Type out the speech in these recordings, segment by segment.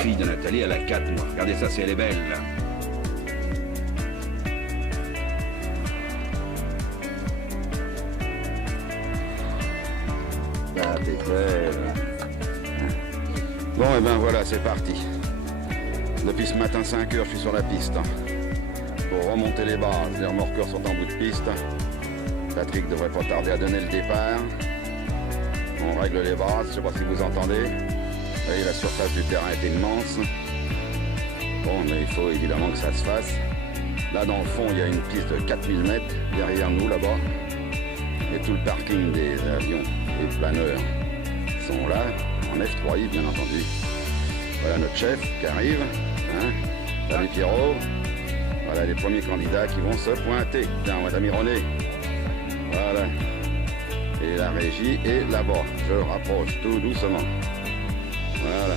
fille de Nathalie, elle a 4 mois. Regardez ça, si elle est belle, là. Ah, t'es belle. Bon, et ben voilà, c'est parti. Depuis ce matin 5 heures, je suis sur la piste. Pour remonter les bases, les remorqueurs sont en bout de piste. Patrick devrait pas tarder à donner le départ. On règle les bases, je sais pas si vous entendez. Vous voyez, la surface du terrain est immense. Bon, mais il faut évidemment que ça se fasse. Là, dans le fond, il y a une piste de 4000 mètres derrière nous, là-bas. Et tout le parking des avions et planeurs sont là, en F3I, bien entendu. Voilà notre chef qui arrive. Hein. Salut Pierrot. Voilà les premiers candidats qui vont se pointer. Tiens, madame Ironet. Voilà. Et la régie est là-bas. Je rapproche tout doucement. Voilà.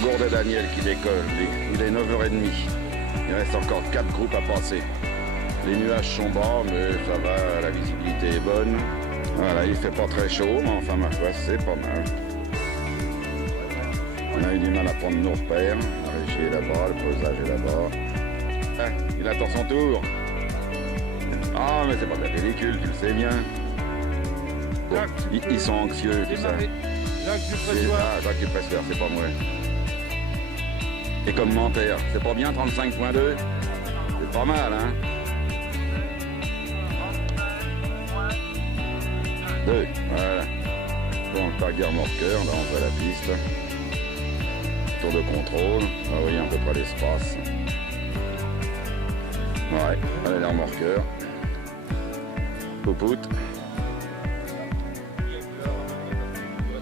Gourde Daniel qui décolle. Il est 9h30. Il reste encore 4 groupes à passer. Les nuages sont bas, mais ça va, la visibilité est bonne. Voilà, il fait pas très chaud, mais enfin, ma foi, c'est pas mal. On a eu du mal à prendre nos repères. La régie est là-bas, le posage est là-bas. Ah, il attend son tour. Ah, mais c'est pas de la pellicule, tu le sais bien. Bon, ils sont anxieux, tout ça. Jacques Dupressoir, c'est pas moi. Et commentaire, c'est pas bien 35.2? C'est pas mal, hein? 2, voilà. Bon, le parc des remorqueurs, là on voit la piste. Tour de contrôle, là vous voyez à peu près l'espace. Ouais, allez les remorqueurs. Poupoute.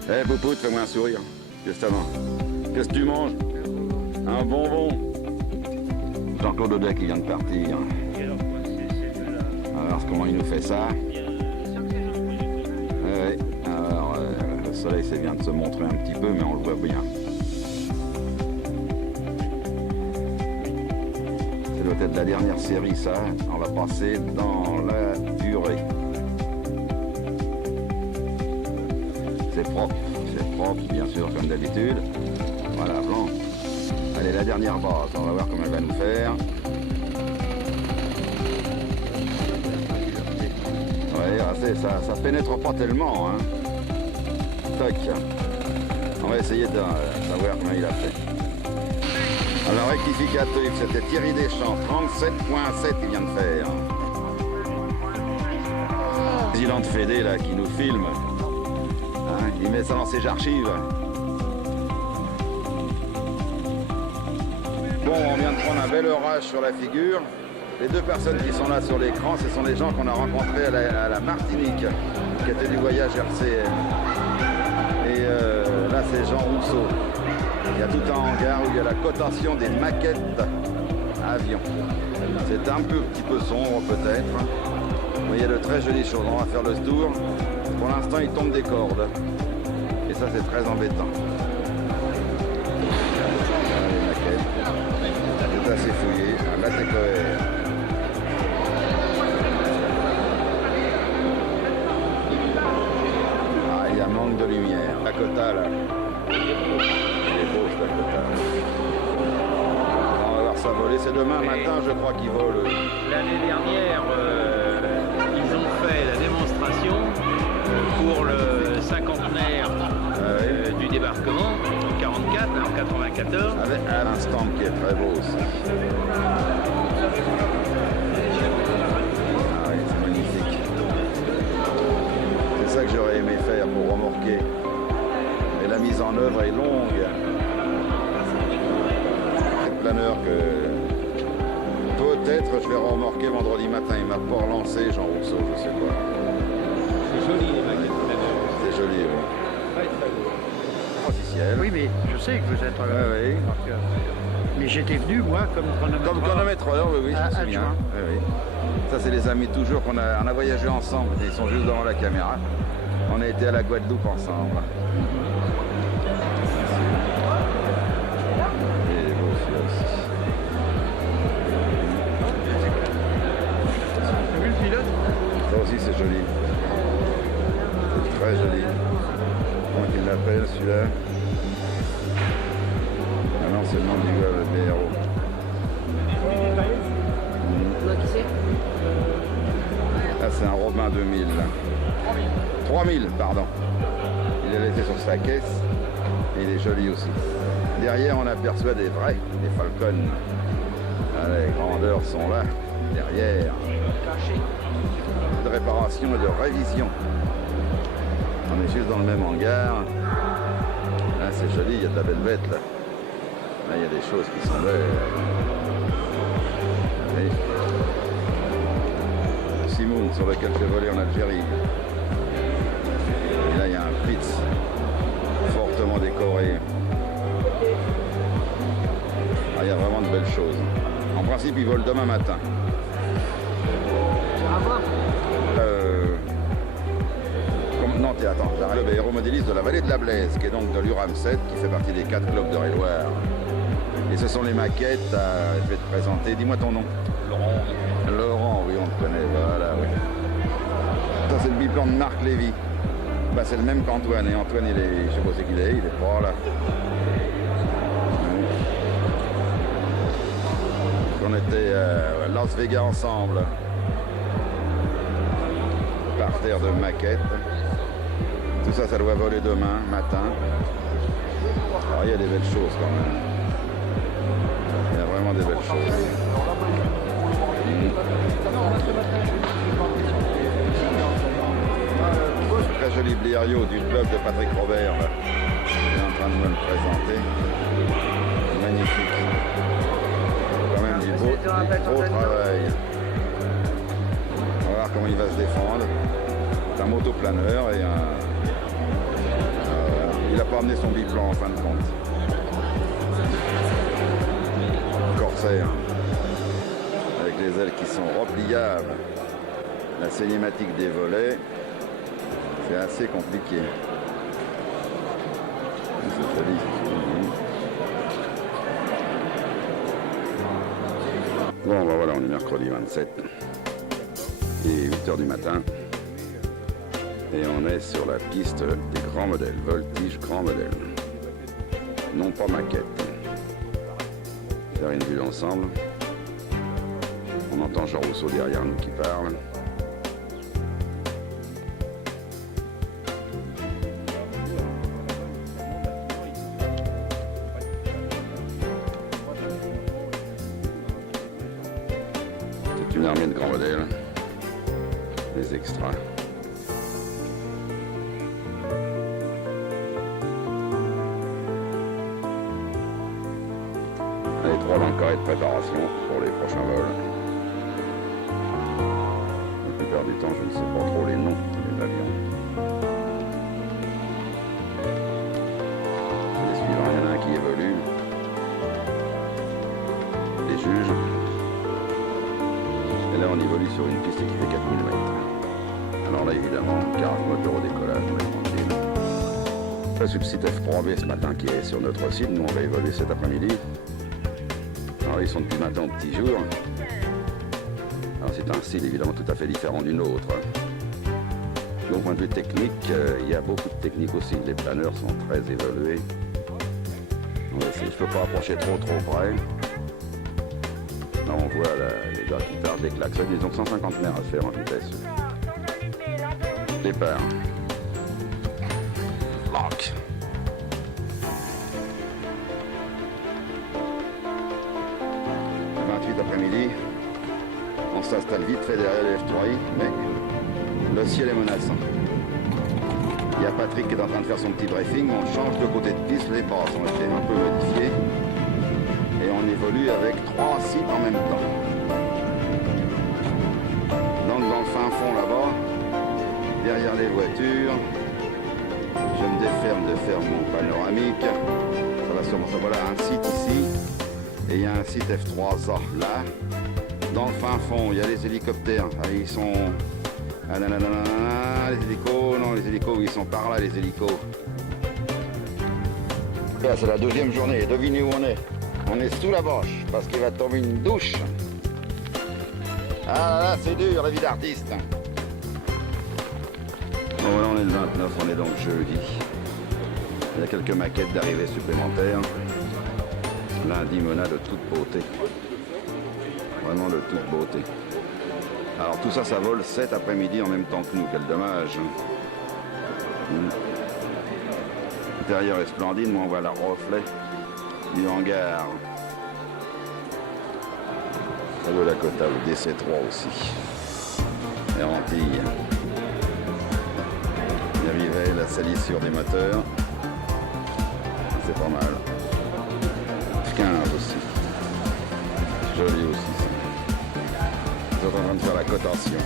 Eh Poupoute, fais-moi un sourire. Qu'est-ce que ça va? Qu'est-ce que tu manges? Un bonbon. Jean-Claude Audet qui vient de partir. Alors comment il nous fait ça? Ouais, alors le soleil c'est bien de se montrer un petit peu, mais on le voit bien. C'est peut-être la dernière série ça, on va passer dans la durée. C'est propre, bien sûr comme d'habitude. Voilà, blanc. Allez, la dernière base, on va voir comment elle va nous faire. Ouais, ça pénètre pas tellement, hein. Toc. On va essayer de savoir comment il a fait. Alors, rectificatif, c'était Thierry Deschamps, 37.7 il vient de faire. Le président de Fédé, là, qui nous filme. Hein, il met ça dans ses archives. Bon, on vient de prendre un bel orage sur la figure. Les 2 personnes qui sont là sur l'écran, ce sont des gens qu'on a rencontrés à la Martinique, qui étaient du voyage RCN. Et là, c'est Jean Rousseau. Il y a tout un hangar où il y a la cotation des maquettes avions. C'est un petit peu sombre peut-être, mais il y a de très jolies choses. On va faire le tour. Pour l'instant, il tombe des cordes. Et ça, c'est très embêtant. Voilà les maquettes. C'est assez fouillé. Un Latécoère. Il y a un manque de lumière. Dakota là. Il est beau ce Dakota. On va voir ça voler. C'est demain matin, je crois qu'il vole. L'année dernière, ils ont fait la démonstration pour le cinquantenaire du débarquement en 44, en 94. Avec Alain Stamp qui est très beau aussi. Ah oui, c'est magnifique. C'est ça que j'aurais aimé faire pour remorquer. Mais la mise en œuvre est longue. C'est le planeur que peut-être je vais remorquer vendredi matin. Il m'a pas relancé, Jean Rousseau, je sais pas. C'est joli les maquettes planeurs. C'est joli, oui. Très très beau. Officiel. Oui, mais je sais que vous êtes oui. Mais j'étais venu, moi, comme chronométreur. Comme chronométreur, oui, je me souviens. Oui, oui. Ça, c'est les amis toujours qu'on a voyagé ensemble. Ils sont juste devant la caméra. On a été à la Guadeloupe ensemble. Et les beaux filles aussi. T'as vu le pilote? Ça aussi, c'est joli. C'est très joli. Comment qu'il l'appelle, celui-là? c'est le nom du golf, le héros. Qui c'est? Là, c'est un Robin 2000. 3000, pardon. Il est laissé sur sa caisse et il est joli aussi. Derrière, on aperçoit des vrais, des Falcon. Ah, les grandeurs sont là, derrière. De réparation et de révision. On est juste dans le même hangar. Là, c'est joli, il y a de la belle bête là. Là, il y a des choses qui sont belles. Oui. Simoun, sur lequel j'ai volé en Algérie. Et là, il y a un Fritz fortement décoré. Ah, il y a vraiment de belles choses. En principe, il vole demain matin. Non, attends, j'arrive. Le aéromodéliste de la vallée de la Blaise, qui est donc de l'URAM 7, qui fait partie des 4 clubs d'Eure-et-Loire. Et ce sont les maquettes, je vais te présenter. Dis-moi ton nom. Laurent. Laurent, oui, on te connaît, voilà, oui. Ça, c'est le biplan de Marc Lévy. Bah, c'est le même qu'Antoine. Et Antoine, il est, je sais pas où c'est qu'il est, il est pas là. On était à Las Vegas ensemble. Par terre de maquettes. Tout ça, ça doit voler demain matin. Alors, il y a des belles choses quand même. Il y a vraiment des belles choses. Très joli Blériot du club de Patrick Robert. Là. Il est en train de me le présenter. Magnifique. Quand même du beau travail. On va voir comment il va se défendre. C'est un motoplaneur et il n'a pas amené son biplan en fin de compte. Corsair. Avec les ailes qui sont repliables. La cinématique des volets. C'est assez compliqué. C'est joli. Bon, ben voilà, on est mercredi 27. Il est 8 h du matin. Et on est sur la piste des grands modèles, voltige grand modèle. Non pas maquette. Faire une vue d'ensemble. On entend Jean Rousseau derrière nous qui parle. C'est une armée de grands modèles. Les extras. Les 3 carrés de préparation pour les prochains vols. La plupart du temps, je ne sais pas trop les noms des avions. Les suivants, il y en a un qui évolue. Les juges. Et là, on évolue sur une piste qui fait 4000 mètres. Alors là, évidemment, carrage moteur au décollage, on est tranquille. Là, c'est le site F3B ce matin qui est sur notre site. Nous, on va évoluer cet après-midi. Alors, ils sont depuis maintenant au petit jour. Alors, c'est un style évidemment tout à fait différent du nôtre. Donc, au point de vue technique, il y a beaucoup de techniques aussi. Les planeurs sont très évolués. On va essayer. Je ne peux pas approcher trop près. Là, on voit les gars qui perdent les klaxons. Ils ont 150 mètres à faire en vitesse. Départ. Lock. Après-midi, on s'installe vite fait derrière les F3I, mais le ciel est menaçant. Il y a Patrick qui est en train de faire son petit briefing, on change de côté de piste, les bases ont été un peu modifiées et on évolue avec 3 sites en même temps. Donc dans le fin fond là-bas, derrière les voitures, je me déferme de faire mon panoramique. Ça va sûrement, voilà un site ici. Et il y a un site F3A là. Dans le fin fond, il y a les hélicoptères. Ah, ils sont... Ah, nanana, les hélicos, non, les hélicos, ils sont par là, les hélicos. Là, c'est la 2e journée. Devinez où on est. On est sous la bâche, parce qu'il va tomber une douche. Ah là, c'est dur, la vie d'artiste. Bon, voilà, on est le 29, on est donc jeudi. Il y a quelques maquettes d'arrivée supplémentaires. L'Indimona de toute beauté. Vraiment de toute beauté. Alors tout ça, ça vole cet après-midi en même temps que nous. Quel dommage. L'intérieur est splendide, mais on voit le reflet du hangar. Ça vaut la Dakota, le DC-3 aussi. Les Antilles. Il y avait la salissure des moteurs. C'est pas mal. 15 aussi. Joli aussi ça. Ils sont en train de faire la cotation.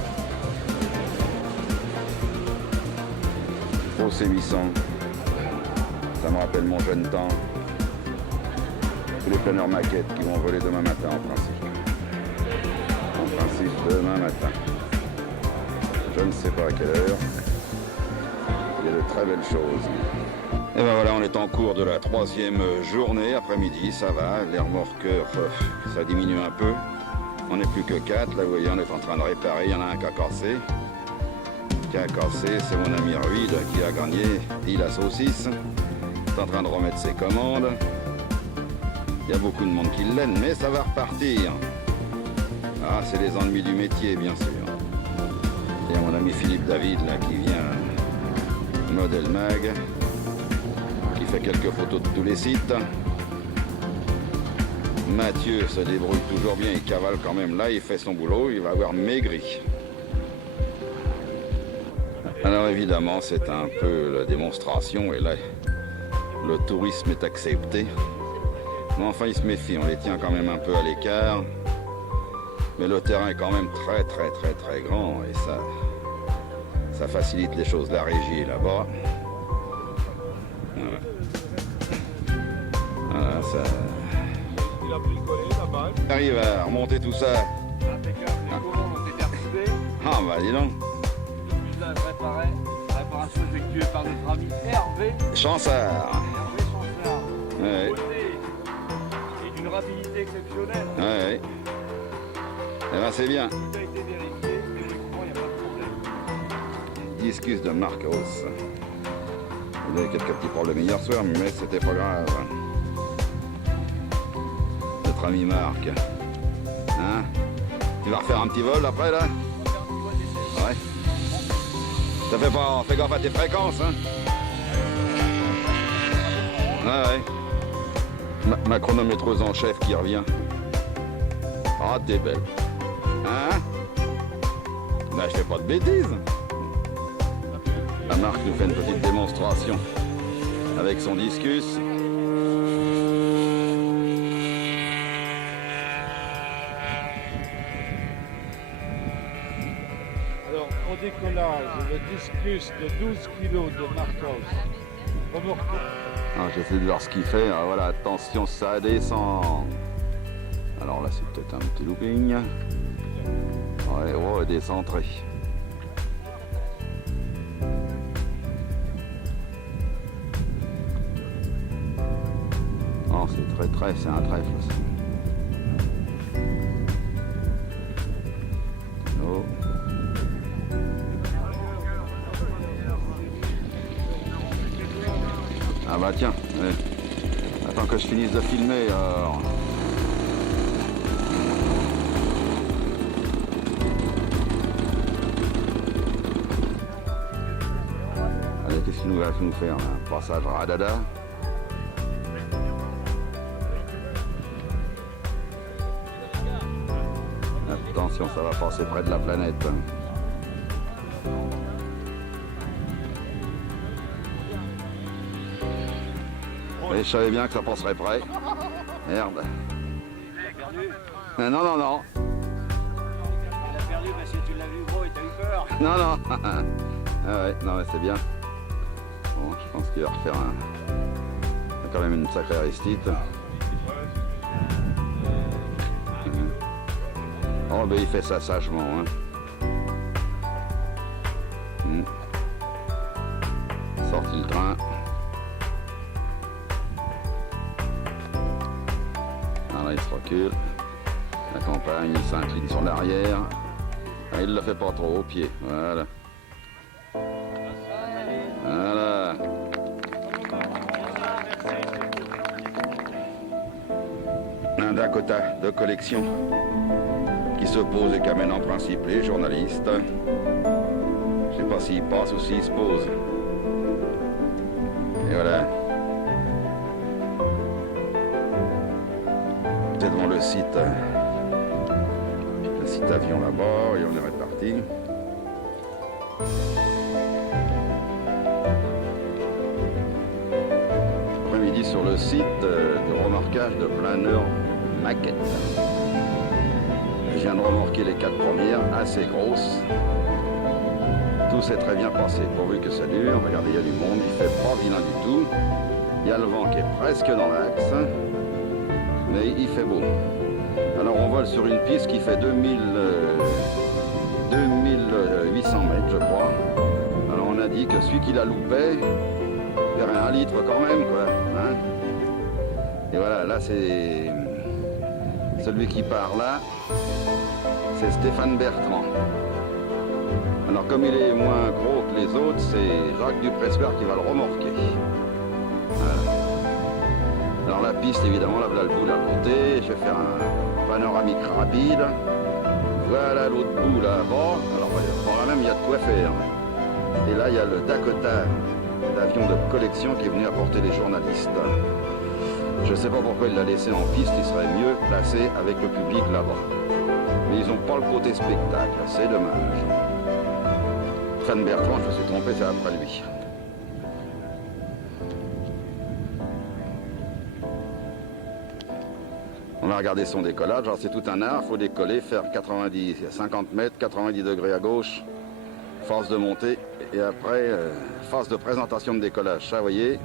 Pro C800. Ça me rappelle mon jeune temps. Tous les planeurs maquettes qui vont voler demain matin en principe. En principe demain matin. Je ne sais pas à quelle heure. Il y a de très belles choses. Et ben voilà, on est en cours de la 3e journée, après-midi, ça va, les remorqueurs, ça diminue un peu. On n'est plus que 4, là vous voyez, on est en train de réparer, il y en a un qui a cassé. C'est mon ami Ruide qui a gagné, dit la saucisse. Il est en train de remettre ses commandes. Il y a beaucoup de monde qui l'aime, mais ça va repartir. Ah, c'est les ennuis du métier, bien sûr. Il y a mon ami Philippe David, là, qui vient Model Mag. Fait quelques photos de tous les sites. Mathieu se débrouille toujours bien, il cavale quand même. Là, il fait son boulot, il va avoir maigri. Alors évidemment, c'est un peu la démonstration et là, le tourisme est accepté. Mais enfin, il se méfie, on les tient quand même un peu à l'écart. Mais le terrain est quand même très grand et ça facilite les choses. La régie est là-bas. Voilà, ça... Il a bricolé là-bas. On arrive à remonter tout ça. Impeccable, les commandes ont été retrouvées. Ah bah dis donc. L'usage réparé. Réparation effectuée par notre ami Hervé. Chansard. Hervé Chancellard. Ouais. Beauté et d'une rapidité exceptionnelle. Ouais. Eh ben c'est bien. Tout a été vérifié, théoriquement il n'y a pas de problème. Discus de Marcos. Il y avait quelques petits problèmes hier soir, mais c'était pas grave. Notre ami Marc. Hein? Tu vas refaire un petit vol après là? Ouais. Ça fait pas. Fais gaffe à tes fréquences, hein? Ouais. Ma chronométreuse en chef qui revient. Ah, t'es belle. Hein? Bah, je fais pas de bêtises. La Marc nous fait une petite démonstration avec son discus. Alors, au décollage, le discus de 12 kg de Marcos. Remorqué. Ah, j'essaie de voir ce qu'il fait. Ah, voilà, attention, ça descend. Alors là, c'est peut-être un petit looping. Ouais, oh, décentré. Oh, c'est un trèfle. Oh. Ah bah tiens, attends que je finisse de filmer alors. Allez, qu'est-ce qu'il nous va nous faire? Un passage radada. Attention, ça va passer près de la planète. Et je savais bien que ça passerait près. Merde. Non. Il a perdu parce que tu l'as vu gros et t'as eu peur. Non. Ah ouais, non mais c'est bien. Bon, je pense qu'il va refaire quand même une sacrée aristide. Oh ben il fait ça sagement, hein. Sorti le train. Alors là il se recule. La campagne, il s'incline sur l'arrière. Ah, il ne le fait pas trop au pied. Voilà. Voilà. un Dakota de collection qui se pose et qui amène en principe les journalistes. Je sais pas s'il passe ou s'il se pose. Et voilà. C'est devant le site avion là-bas et on est reparti. Après-midi sur le site de remorquage de planeur maquette. Je viens de remorquer les 4 premières, assez grosses. Tout s'est très bien passé, pourvu que ça dure. Regardez, il y a du monde, il fait pas vilain du tout. Il y a le vent qui est presque dans l'axe, mais il fait beau. Alors on vole sur une piste qui fait 2800 mètres, je crois. Alors on a dit que celui qui la loupait verrait 1 litre quand même, quoi. Hein, et voilà, là c'est celui qui part là, c'est Stéphane Bertrand. Alors comme il est moins gros que les autres, c'est Jacques Dupressoir qui va le remorquer. Voilà. Alors la piste, évidemment, là, voilà le bout, là, le côté. Je vais faire un panoramique rapide. Voilà l'autre bout, là-bas. Alors, par là même, il y a de quoi faire. Et là, il y a le Dakota d'avion de collection qui est venu apporter les journalistes. Je ne sais pas pourquoi il l'a laissé en piste, il serait mieux placé avec le public là-bas. Mais ils n'ont pas le côté spectacle, c'est dommage. Stéphane Bertrand, je me suis trompé, c'est après lui. On va regarder son décollage. Alors c'est tout un art, il faut décoller, faire 50 mètres, 90 degrés à gauche, phase de montée, et après phase de présentation de décollage. Ça, vous voyez,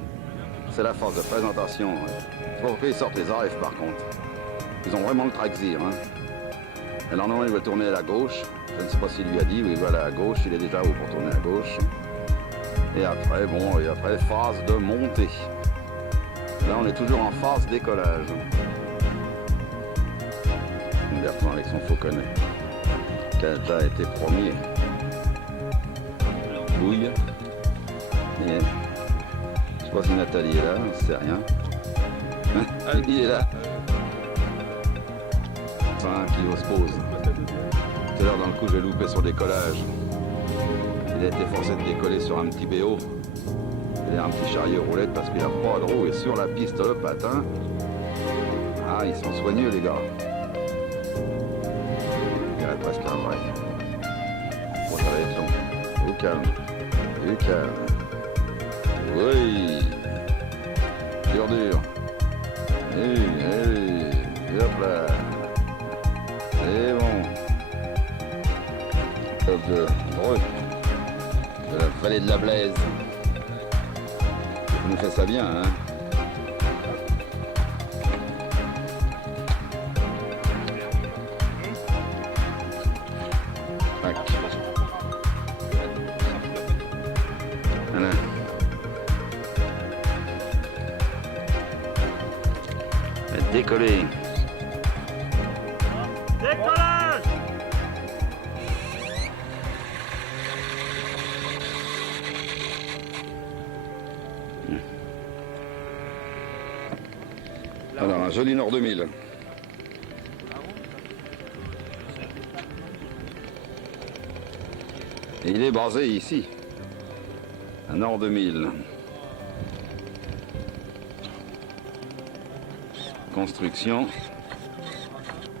c'est la phase de présentation. Je sais pas pourquoi ils sortent les AF par contre. Ils ont vraiment le traxir. Hein. Alors normalement il va tourner à la gauche. Je ne sais pas s'il lui a dit, oui voilà à gauche, il est déjà haut pour tourner à gauche. Et après, bon, et après phase de montée. Là on est toujours en phase décollage. Bertrand avec son fauconnet, qui a déjà été premier. Bouille. Et je sais pas si Nathalie est là, on ne sait rien. Il est là. 5 kilos se pose. Tout à l'heure dans le coup j'ai loupé sur le décollage. Il a été forcé de décoller sur un petit BO. Il a un petit chariot roulette parce qu'il n'y a pas de roue. Et sur la piste le patin. Ah, ils sont soigneux les gars. Presque un vrai. Bon, ça va être long. Du calme. Du calme. Oui. Dur, dur. Et hop là. C'est bon. Hop de Dreux. De la vallée de la Blaise. On nous fait ça bien, hein. Voilà. Décoller. Décollage! Alors un joli Nord 2000. Et il est basé ici, à Nord 2000. Construction,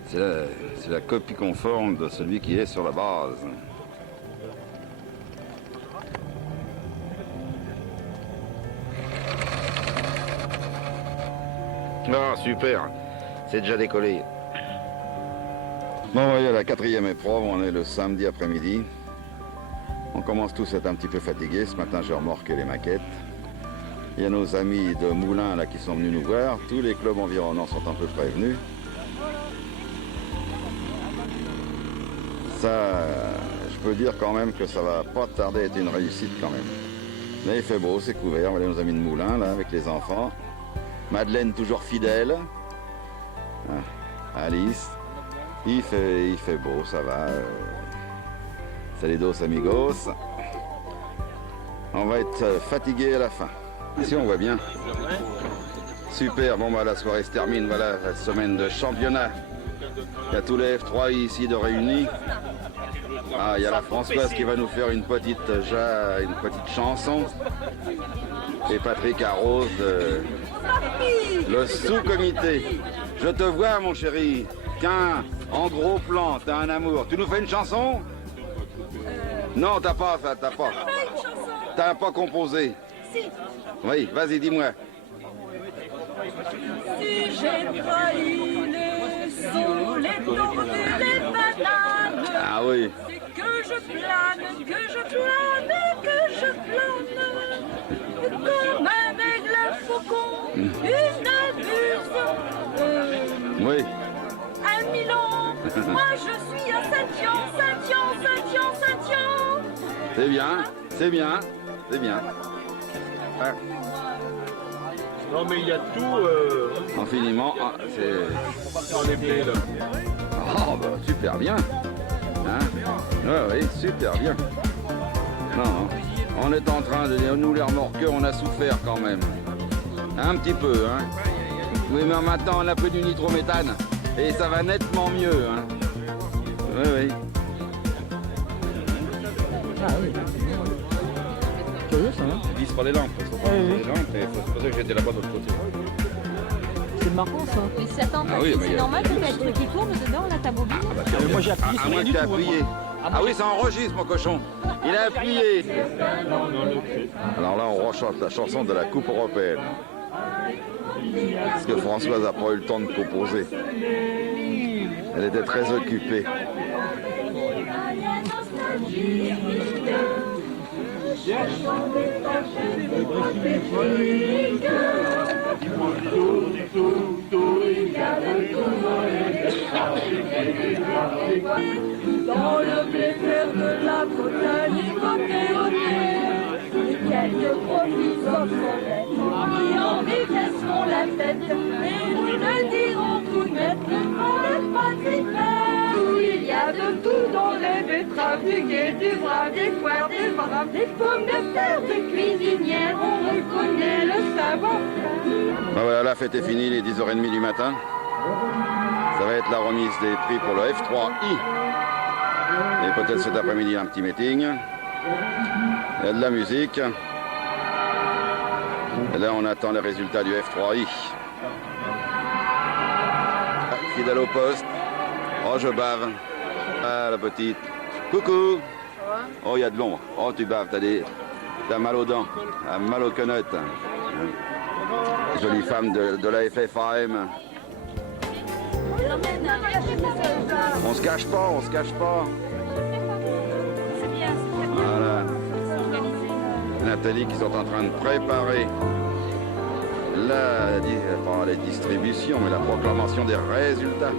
c'est la copie conforme de celui qui est sur la base. Ah, super, c'est déjà décollé. Bon, voyez, la 4e épreuve, on est le samedi après-midi. On commence tous à être un petit peu fatigués. Ce matin, j'ai remorqué les maquettes. Il y a nos amis de Moulins là qui sont venus nous voir. Tous les clubs environnants sont un peu prévenus. Ça, je peux dire quand même que ça va pas tarder à être une réussite quand même. Là, il fait beau, c'est couvert. Voilà nos amis de Moulins là avec les enfants. Madeleine toujours fidèle. Alice. Il fait beau, ça va. Saludos amigos. On va être fatigué à la fin. Ici on voit bien. Super, bon bah la soirée se termine, voilà, la semaine de championnat. Il y a tous les F3 ici de réunis. Ah, il y a la Françoise qui va nous faire une petite chanson. Et Patrick Arrose, le sous-comité. Je te vois mon chéri. Tiens, en gros plan, t'as un amour. Tu nous fais une chanson? Non, t'as pas composé. Oui, vas-y, dis-moi. Si j'ai trahi les soleils tordus, les bananes, Ah oui. c'est que je plane, que je plane, que je plane. Comme un aigle faucon, une buse, Oui. un Milan. Moi je suis un Saint-Tian, Saint-Tian, Saint-Tian, Saint-Tian. C'est bien, c'est bien, c'est bien. Ah, Non, mais il y a tout infiniment. Ah, c'est... dans les blés, là. Oh, bah, super bien. Hein? Ouais, oui, super bien. Non, non. On est en train de... Nous, les remorqueurs, on a souffert quand même. Un petit peu, hein. Oui, mais maintenant, on a plus du nitrométhane. Et ça va nettement mieux, hein. Oui, oui. Curieux ça, hein? Ils disent pas les lampes. Les lampes, et c'est pour ça que j'étais là-bas de l'autre côté. C'est marrant ça. Mais si attends, Ah oui, mais c'est y a- normal que tu as le truc qui tourne dedans, là, ta bobine. Moi j'ai appuyé À sur moins rien que du tu tout. aies appuyé. Ah oui, ça enregistre, mon cochon. Il a appuyé. Alors là, on rechante la chanson de la Coupe européenne. Parce que Françoise n'a pas eu le temps de composer. Elle était très occupée. Dans le blé vert de la botanique et quelques profits obsolètes qui en dégraisseront la tête. Et nous ne dirons tout net qu'on n'est pas si bête. Il y a de tout dans les betteraves, du guet, du brave, des foires, des braves, des pommes de terre, de cuisinière. On reconnaît le savoir-faire. Ben voilà, la fête est finie, il est 10h30 du matin. Ça va être la remise des prix pour le F3I. Et peut-être cet après-midi un petit meeting. Il y a de la musique. Et là, on attend les résultats du F3I. Ah, fidèle au poste. Oh, je bave. Ah, la petite. Coucou. Oh, il y a de l'ombre. Oh, tu baves, t'as mal aux dents, mal aux quenottes. Jolie femme de la FFAM. On se cache pas, on se cache pas. Voilà. Nathalie qui sont en train de préparer pas la distribution, mais la proclamation des résultats.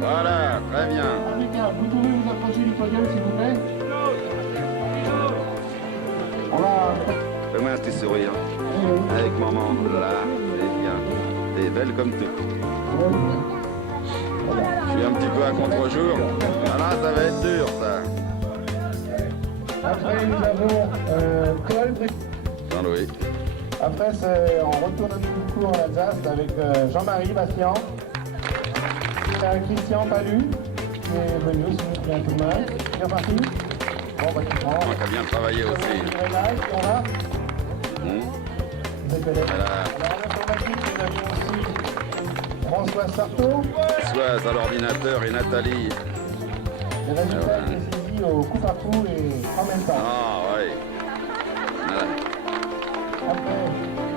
Voilà, très bien. Vous pouvez vous approcher du podium, s'il vous plaît? On va... Fais-moi un petit sourire. Avec maman, là, c'est bien. T'es belle comme tout. Je suis un petit peu à contre-jour. Voilà, ça va être dur, ça. Après, nous avons Paul. Jean-Louis. Après, on retourne du coup en Alsace avec Jean-Marie Bastien. Il y a Christian Palu qui est venu aussi, qui est un tout mal. Bien parti. Bon, bah, tu prends. On a bien travaillé aussi. Voilà. Alors, en informatique, nous avions aussi François Sarto. Françoise à l'ordinateur et Nathalie. Les résultats étaient saisis au coup par coup et en même temps. Ah, oui. Voilà.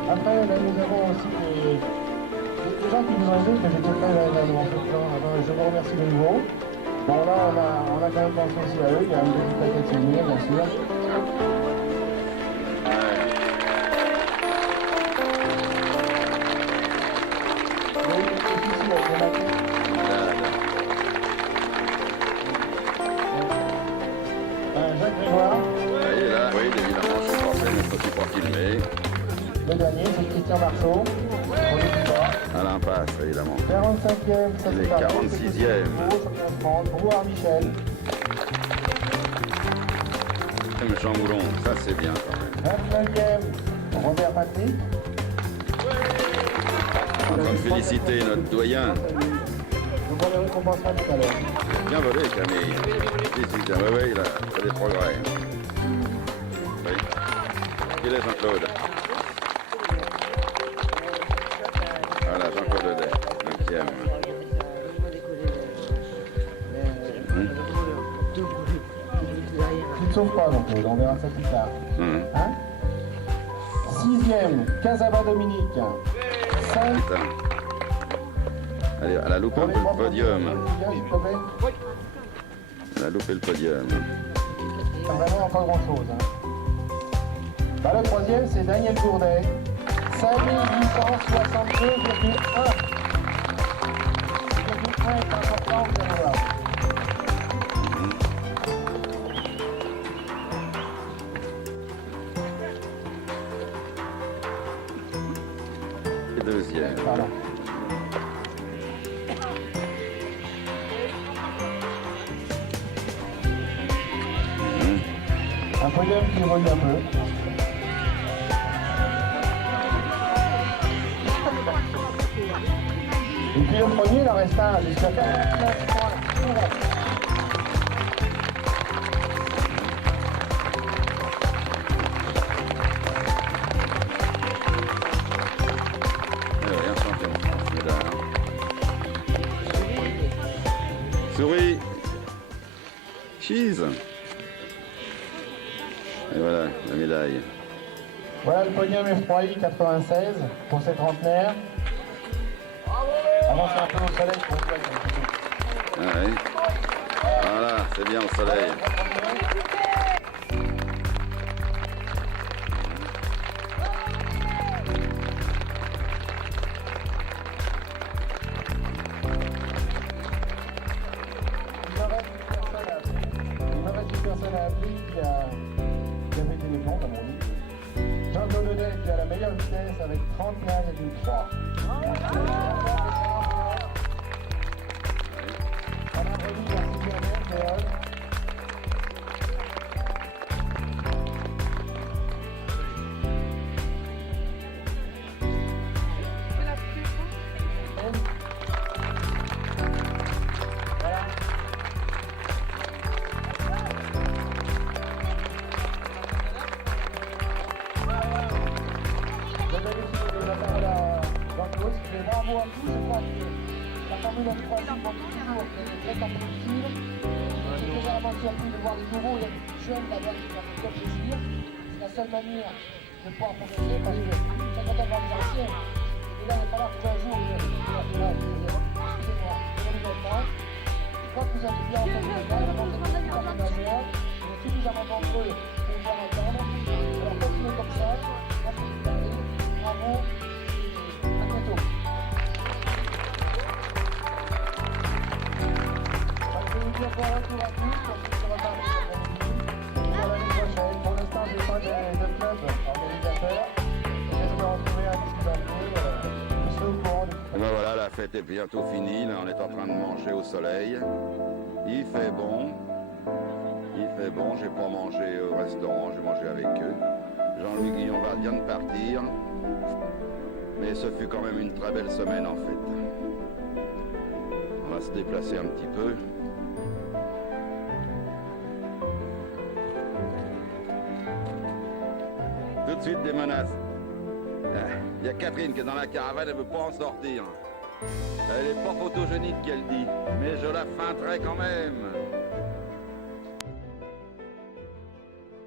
Après, là, nous avons aussi des gens qui nous ont aidés, que j'ai peut-être pas dans ce plan. Alors, je vous remercie de nouveau. Bon, là, on a quand même pensé aussi à eux. Il y a un petit paquet de souvenirs, bien sûr. Jacques Grégoire. Et là, oui, évidemment, je suis français, mais je ne suis pas filmé. Le dernier, c'est Christian Marceau. À l'impasse, évidemment. 45e, ça Les c'est parti. 46e. Brouard Michel. Jean Boulon, ça c'est bien quand même. 29e, Robert Patrick. En train de féliciter notre doyen. Donc on les récompensera tout à l'heure. Bien volé, Camille. Si, bien, oui, il a fait des progrès. Oui. Il est Jean-Claude. Voilà, Jean-Claude Audet, 5e. Tu ne sauves pas, donc on verra ça plus tard. Hein? 6e, Casaba Dominique. 5. Putain. Allez, elle a loupé un peu le podium. Elle a loupé le podium. Vraiment pas grand chose. Hein. Bah, le 3e, c'est Daniel Gourdet. 5862,1. 1 est important, vous allez voir. Et deuxième. Voilà. Un podium qui évolue un peu. Et puis le premier, il en reste un jusqu'à 49 points. Rien champion. Souris. Cheese. Et voilà, la médaille. Voilà le podium F3I 96 pour ces trentenaires. Avancez un peu au soleil pour vous. Ah oui. Voilà, c'est bien au soleil. Il me reste une personne à appeler qui a pété les plombs, comme on dit. Jean-Claude Audet qui a la meilleure vitesse avec 31,3. Alain Bruni, la 6e, Léon. Voilà. Je vais laisser la parole à Jean-Claude. Je fais bravo à tous. Je crois que la formule en 3 jours toujours est très compréhensible. Je suis légèrement surpris de voir les nouveaux et les jeunes là-bas qui font très plaisir. C'est la seule manière de pouvoir progresser parce que ça quand on va les anciens. Et là, il va falloir qu'un jour, excusez-moi, je crois que vous avez bien entendu le cas, vous êtes tout à fait majeur, vous êtes suffisamment nombreux pour pouvoir entendre. Alors continuez comme ça, moi je vais vous parler. Bravo, à bientôt. Je vais vous dire bon retour à tous, pour ceux qui se reparlent cet après-midi. Et à l'année prochaine. Pour l'instant, je n'ai pas de club organisateur. Et je vais retrouver un disque un peu. Je serai au courant de tout. Et ben voilà, la fête est bientôt finie. Là, on est en train de manger au soleil. Il fait bon. Il fait bon. J'ai pas mangé au restaurant, j'ai mangé avec eux. Jean-Louis Guillon vient de partir. Mais ce fut quand même une très belle semaine en fait. On va se déplacer un petit peu. Tout de suite des menaces. Il y a Catherine qui est dans la caravane, elle ne veut pas en sortir. Elle n'est pas photogénique qu'elle dit, mais je la feinterai quand même.